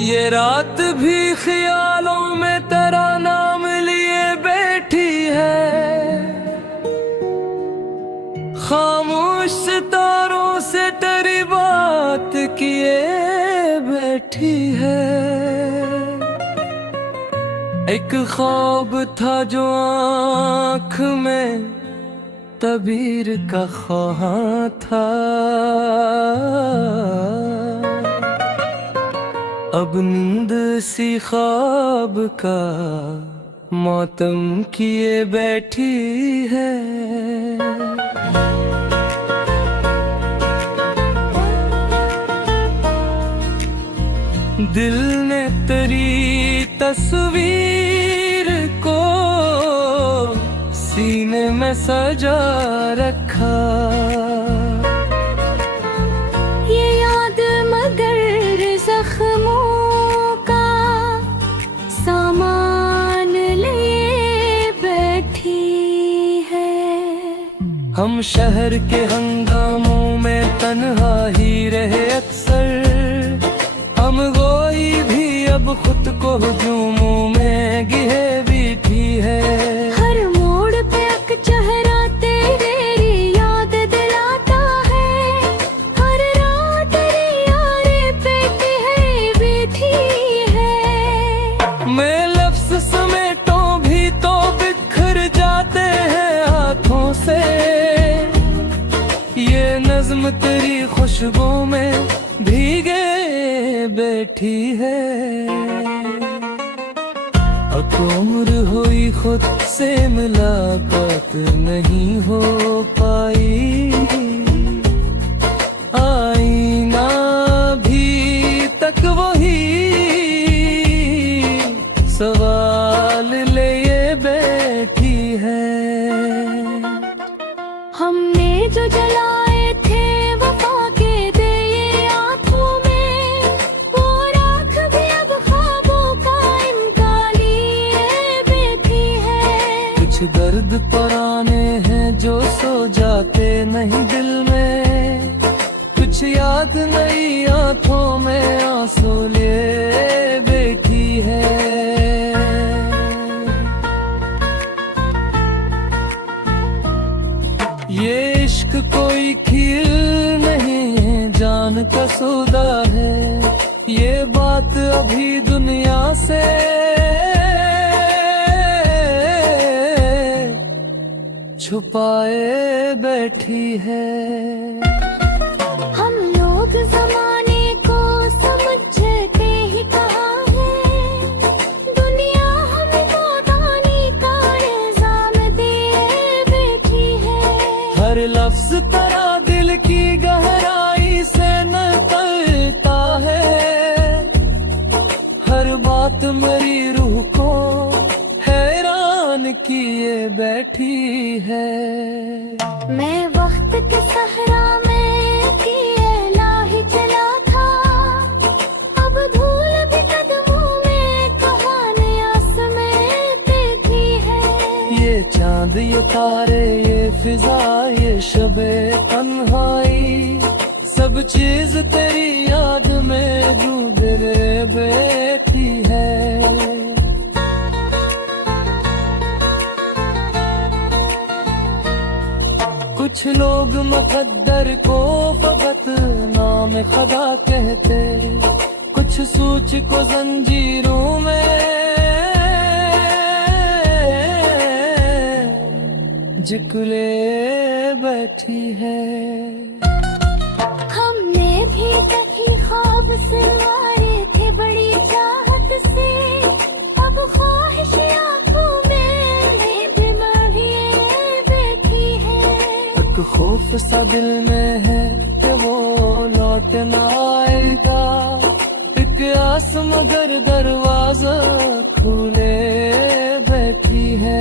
ये रात भी ख्यालों में तेरा नाम लिए बैठी है, खामोश सितारों से तेरी बात किए बैठी है। एक ख्वाब था जो आँख में तबीर का ख्वाहां था, अब नींद सी ख्वाब का मातम किए बैठी है। दिल ने तेरी तस्वीर को सीने में सजा रखा, ये याद मगर जख्मों का सामान लिए बैठी है। हम शहर के हंगामों में तन्हा ही रहे अक्सर, हम गोई भी अब खुद को हुजूमों में गिरे बैठी है। हर मोड़ पे एक चेहरा तेरे याद दिलाता है, हर रात तेरी यारी पे है बैठी है। मैं लफ्ज़ समेटो भी तो बिखर जाते हैं हाथों से, ये नज़्म तेरी खुशबू में भीगे बैठी है। अब उम्र हुई खुद से मुलाकात नहीं हो पाई, आईना भी तक वही सवाल लिए बैठी है। हमने जो जलाए थे वफा के दिए आंखों में, वो राख भी अब ख्वाबों का इनका लिए बैठी है। कुछ दर्द पुराने हैं जो सो जाते नहीं दिल में, कुछ याद नई आंखों में आंसू लिए बैठी है। ये इश्क कोई खेल नहीं है, जान का सौदा है, ये बात अभी दुनिया से छुपाए बैठी है। हम लोग जमाने को समझते ही कहाँ है, दुनिया हमें नादानी का इल्जाम दिए बैठी है। हर लफ्ज तेरा दिल की गहराई से निकलता है, हर बात मेरी रूह को हैरान किए बैठी है। मैं वक्त के सहरा में अकेला ही चला था, अब धूल भी कदमों में कहानियां में देखी है। ये चांद ये तारे ये फिजा ये शबे तन्हाई, सब चीज तेरी याद में डूबे बैठी है। कुछ लोग मुकद्दर को फकत नाम खुदा कहते, कुछ सोच को जंजीरों में जिकुले बैठी है। हमने भी तकी ख्वाब सिलवाए थे बड़ी चाहत से, अब ख्वाहिश आंखों में भी मढ़िए बैठी है। एक खौफ सा दिल में है कि वो लौट न आएगा, एक आस मगर दरवाजा खुले बैठी है।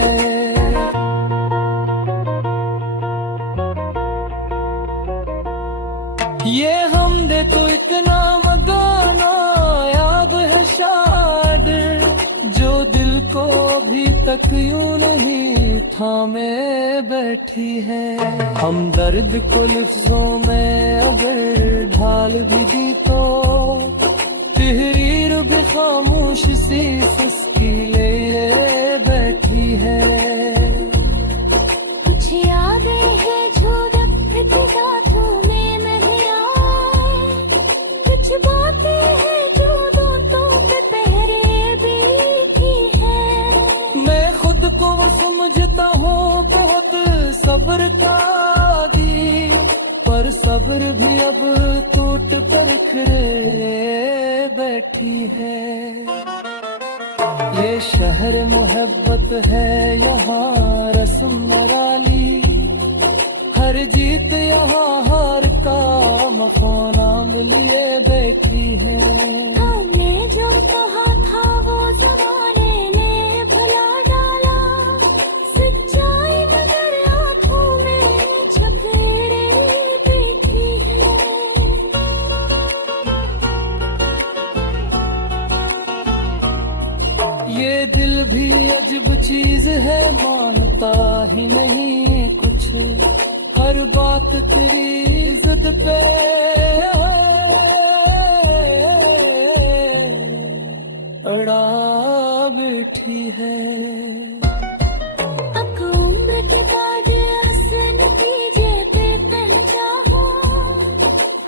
ये हमदे तो इतना मगाना याद है शायद, जो अभी तक यूं नहीं थामे बैठी है। हम दर्द को लफ्जों में अगर ढाल भी दी तो तहरीर भी खामोश सी सुस्ती ले बैठी है। कुछ यादें हैं जो रखती साथों में नहीं आए, कुछ बातें हैं जो दोनों पे पहरे बीती है। मैं खुद को समझता हूँ बहुत सब्र का आदी, पर सब्र भी अब टूट पर खरे बैठी है। ये शहर मोहब्बत है यहाँ रस्म नराली, हर जीत यहाँ हार का मफानाम लिए बैठी है। हमने जो कहा था वो ज़माने ने भुला डाला, सच्चाई मगर आँखों में छपेरे बीती है। ये दिल भी अजब चीज है, मानता ही नहीं कुछ, हर बात तेरी जिद पे अड़ा बैठी है। अब उम्र के बाद हसन नतीजे पे पहुंचा हूँ,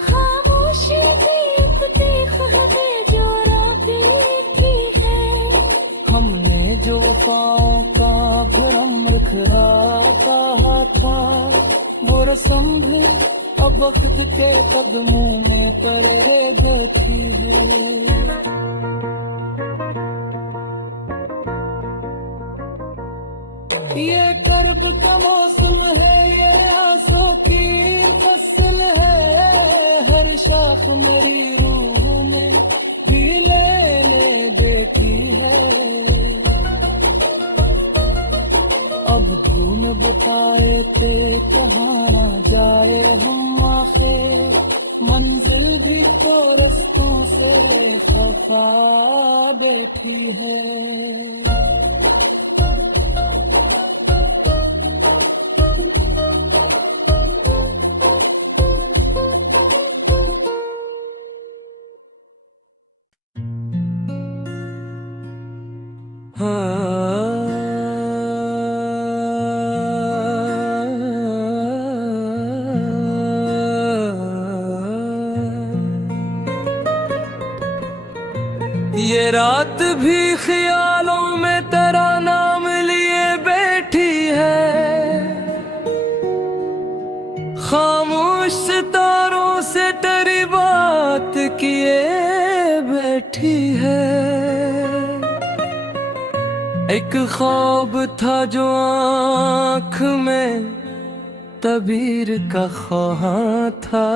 खामोशी की एक देख हमें जो रोती है। हमने जो पाँव का भ्रम रखा था, वो रस्म भी अब वक्त के कदमों में पड़े गई है। ये कर्ब का मौसम है, ये आंसू की फसल है, हर शाख मरी रूह में भी लेने देती है। अब धून बताए थे कहाँ ना जाए हम आखिर, मंजिल भी तो रस्तों से खफा बैठी है। ये रात भी ख्यालों में तेरा नाम लिए बैठी है, खामोश सितारों से तेरी बात किए बैठी है। एक ख्वाब था जो आँख में तबीर का ख्वाहां था,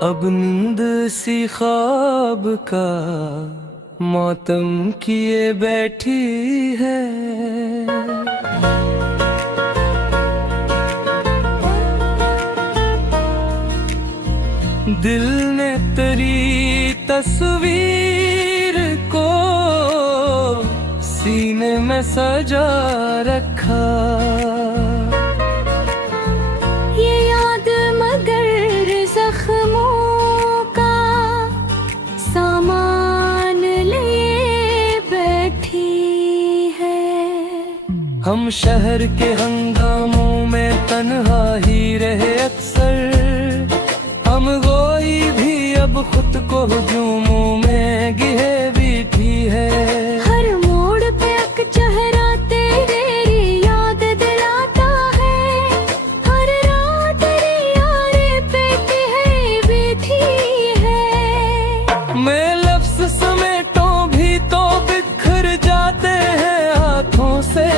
अब नींद सी ख्वाब का मातम किए बैठी है। दिल ने तेरी तस्वीर को सीने में सजा रखा, ये याद मगर जख्मों का सामान लिए बैठी है। हम शहर के हंगामों में तन्हा ही रहे अक्सर, हम गोई भी अब खुद को हुजूमों में गिरे बैठी है। हर मोड़ पे एक चेहरा तेरी याद दिलाता है, हर रात तेरी यारी पे है बैठी है। मैं लफ्ज़ समेटो भी तो बिखर जाते हैं हाथों से,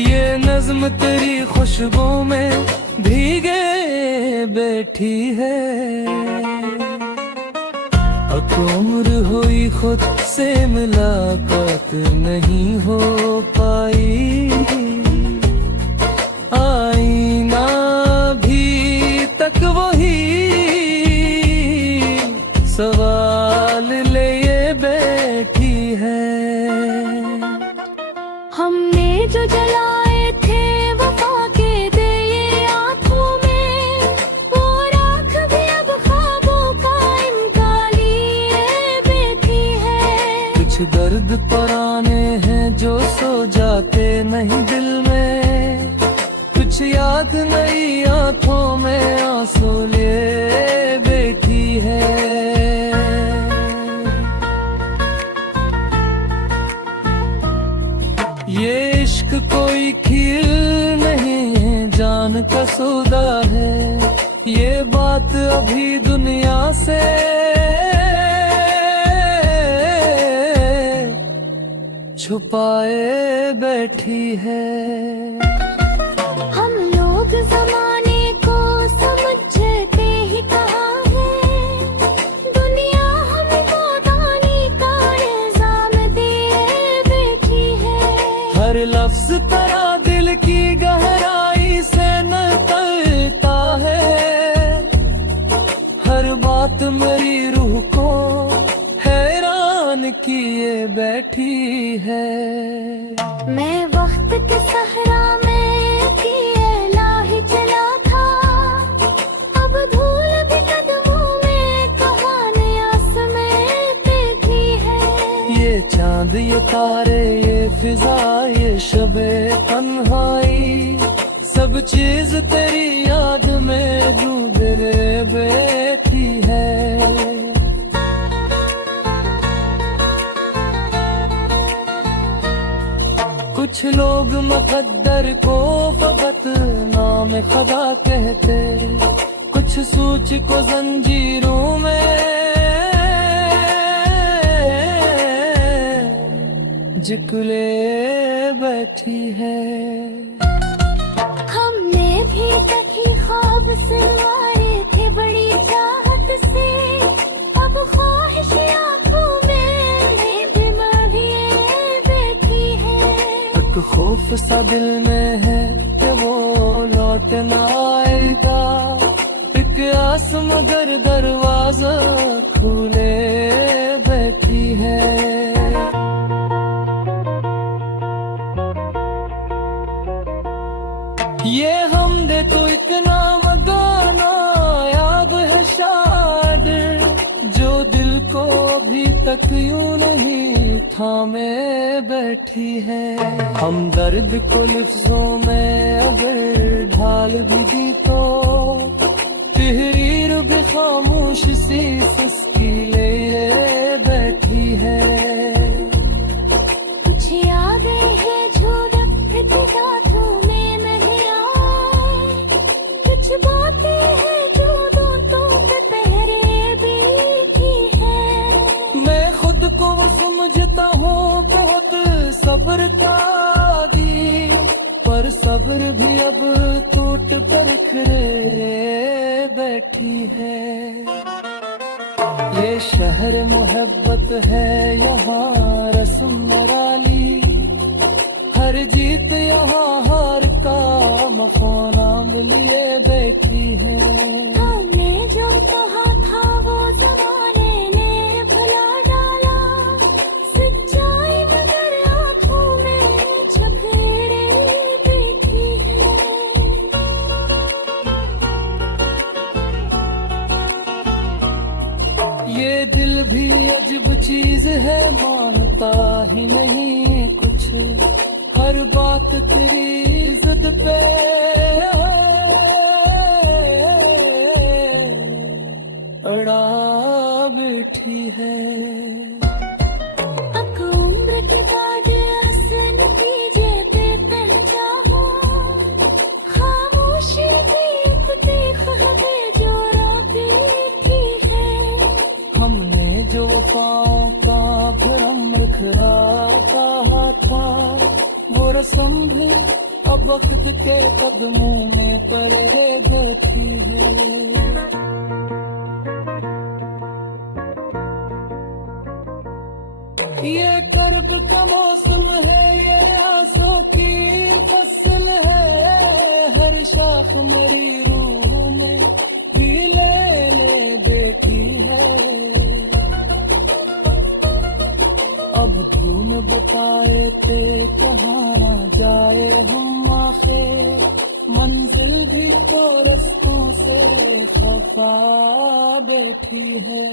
ये नज़्म तेरी खुशबू में भीगे बैठी है। अब उम्र हुई खुद से मुलाकात नहीं हो पाई, आईना भी तक वही सवाल खुद तराने हैं जो सो जाते नहीं दिल में, कुछ याद नहीं आंखों में आंसू लिए बैठी है। ये इश्क कोई खीर नहीं है, जान का सौदा है, ये बात अभी दुनिया से छुपाए बैठी है। हम लोग जमाने को समझते ही कहाँ है, दुनिया हमको दानी का इल्जाम दिए बैठी है। हर लफ्ज तरह दिल की गहराई से निकलता है, हर बात मेरी रूह को हैरान किए बैठी है। मैं वक्त के सहरा में अकेला ही चला था, अब धूल भी कदमों में कहानियां समेटे की है। ये चांद ये तारे ये फिजा ये शबे तन्हाई, सब चीज तेरी याद में डूबे बैठी है। कुछ लोग मुकद्दर को फकत नाम खुदा कहते, कुछ सूच को जंजीरों में जिकले बैठी है। हमने भी तकी ख्वाब सिलवाए थे बड़ी चाहत से, अब ख्वाहिश आंखों में बीमारियां बैठी है। एक खौफ सा दिल में है कि वो लौट न आएगा, एक आस मगर दरवाजा खुले बैठी है। ये हमदे तो इतना मगाना याद है शायद, जो दिल को अभी तक यूं नहीं थामे बैठी है। हम दर्द को लफ्जों में अगर ढाल भी दी तो तहरीर भी खामोश सी सस्ती ले बैठी है। कुछ यादें हैं जो रखत गाथों में नहीं आए, कुछ बातें हैं जो दोनों पे पहरे बैठी है। मैं खुद को समझता हूँ बहुत सब्र तादी, पर सब्र भी अब टूट कर खरे बैठी है। ये शहर मोहब्बत है यहाँ रस्म निराली, हर जीत यहाँ हार का मफानाम लिए बैठी है। हमने जो कहा था वो ज़माने ने भुला डाला, सच्चाई मगर आँखों में छपेरे बैठी है। ये दिल भी अजब चीज है, मानता ही नहीं कुछ, हर बात तेरी इज्जत पे अड़ा बैठी है। अब उम्र के बाद असल नतीजे पे पहुंचा हूँ, खामोशी भी एक देख हमें जो रातें बैठी है। हमने जो वफाओं का भरम रखा कहा था, वो रस्म भी अब वक्त के कदमों में पड़े गती है। ये कर्ब का मौसम है, ये आंसू की फसल है, हर शाख मरी रूह में भी लेने बैठी है। अब धून बताए थे कहाँ जाए हम आखिर, मंजिल भी तो रस्तों से खफा बैठी है।